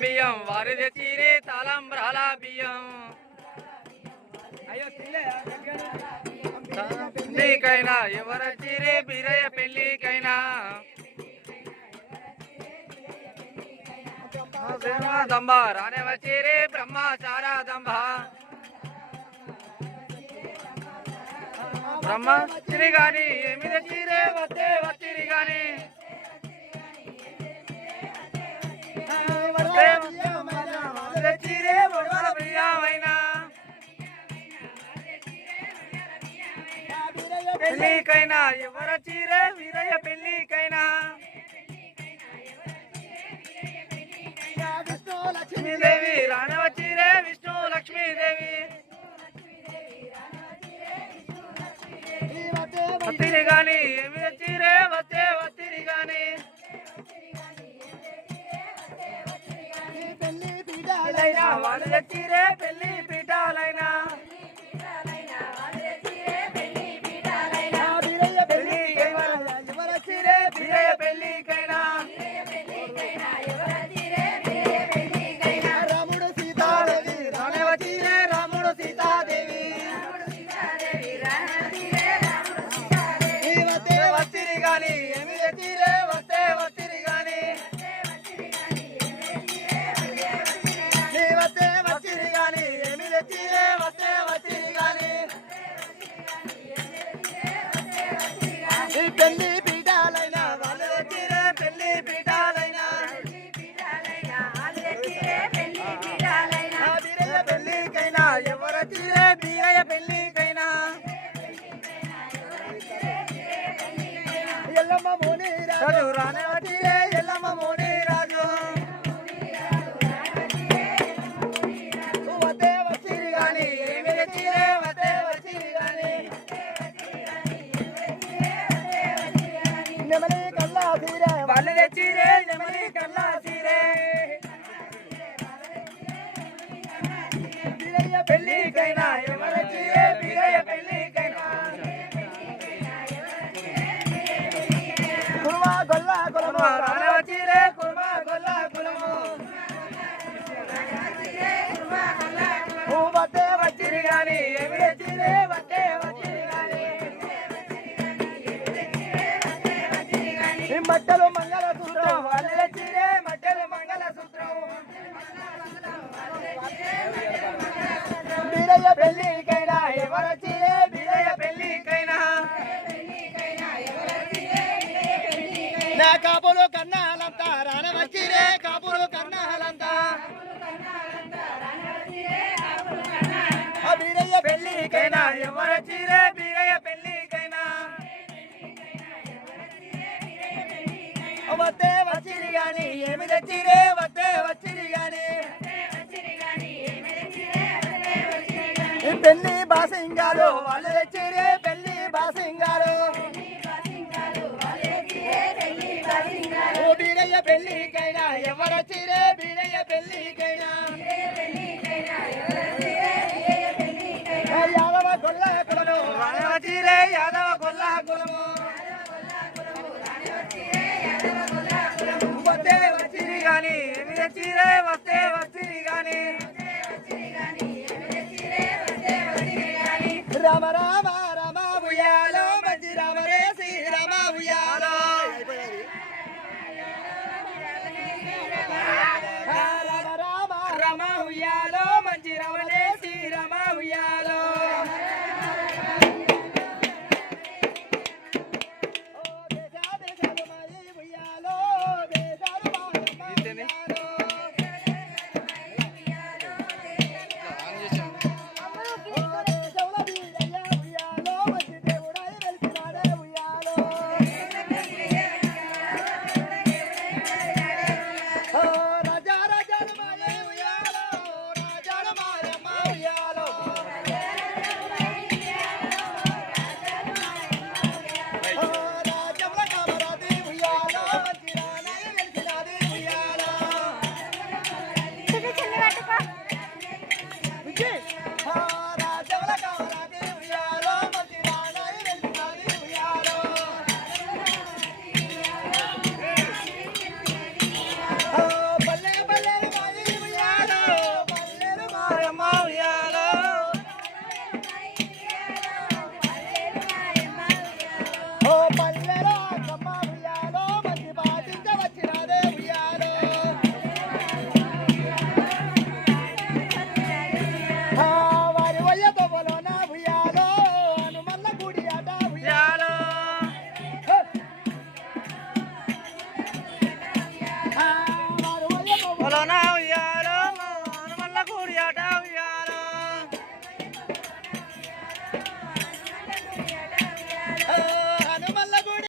బియ్యం వారి తెచ్చిరే తలంబ్రాల బియ్యం. పెళ్ళికైనా ఎవరొచ్చిరే బీరయ్య పెళ్ళికైనా. దంబ రానే వచ్చిరే బ్రహ్మచార దంబ బ్రహ్మ చిరి గాని ఏమి తెచ్చిరే వస్తే వచ్చిరి గాని. పెళ్ళికైనా ఎవర చీరే వీరయ్య పెళ్ళికైనా? లక్ష్మీదేవి రానవ చీరే విష్ణు లక్ష్మీదేవి. వత్తిరి గాని ఏమి చీరే వస్తే వత్తిరి గాని. వాళ్ళు తెచ్చిరే వచ్చిరే బీరయ్య పెళ్ళికైనా ఎల్లమ్మ మోని రాజు రానే వచ్చిరే ఎల్లమ్మ మోని రాజు వద్దే వచ్చిరి గాని ఏమి తెచ్చిరే వస్తే వచ్చిరి గాని నెమలి కల్లా తీరే వాళ్ళు తెచ్చిరే ఈ మట్టలు మంగళ సూత్రం వాళ్ళు తెచ్చిరే మట్టెలు మంగళసూత్రం. వీరయ్య పెళ్ళికైనా వస్తే వచ్చిరి గాని ఏమి తెచ్చిరే వస్తే వచ్చిరి గాని పెళ్ళి బాసింగాలు వాళ్ళు తెచ్చిరే వస్తే వస్తే వచ్చిరి గాని